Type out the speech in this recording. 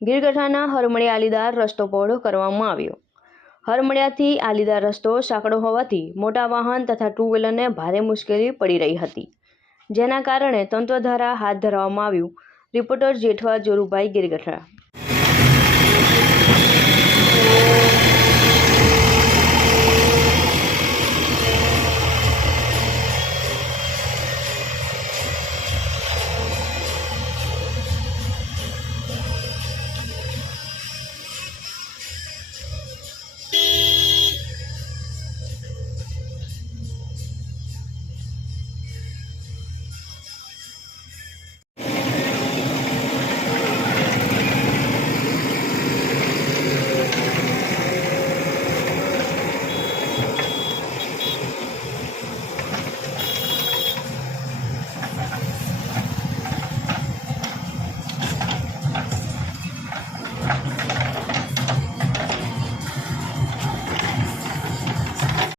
ગીરગઢડાના હરમળિયા આલીદાર રસ્તો પહોળો કરવામાં આવ્યો। હરમળિયાથી આલીદાર રસ્તો સાંકડો હોવાથી મોટા વાહન તથા ટુ વ્હીલરને ભારે મુશ્કેલી પડી રહી હતી, જેના કારણે તંત્ર દ્વારા હાથ ધરવામાં આવ્યું। રિપોર્ટર જેઠવા જોરુભાઈ, ગીરગઢડા।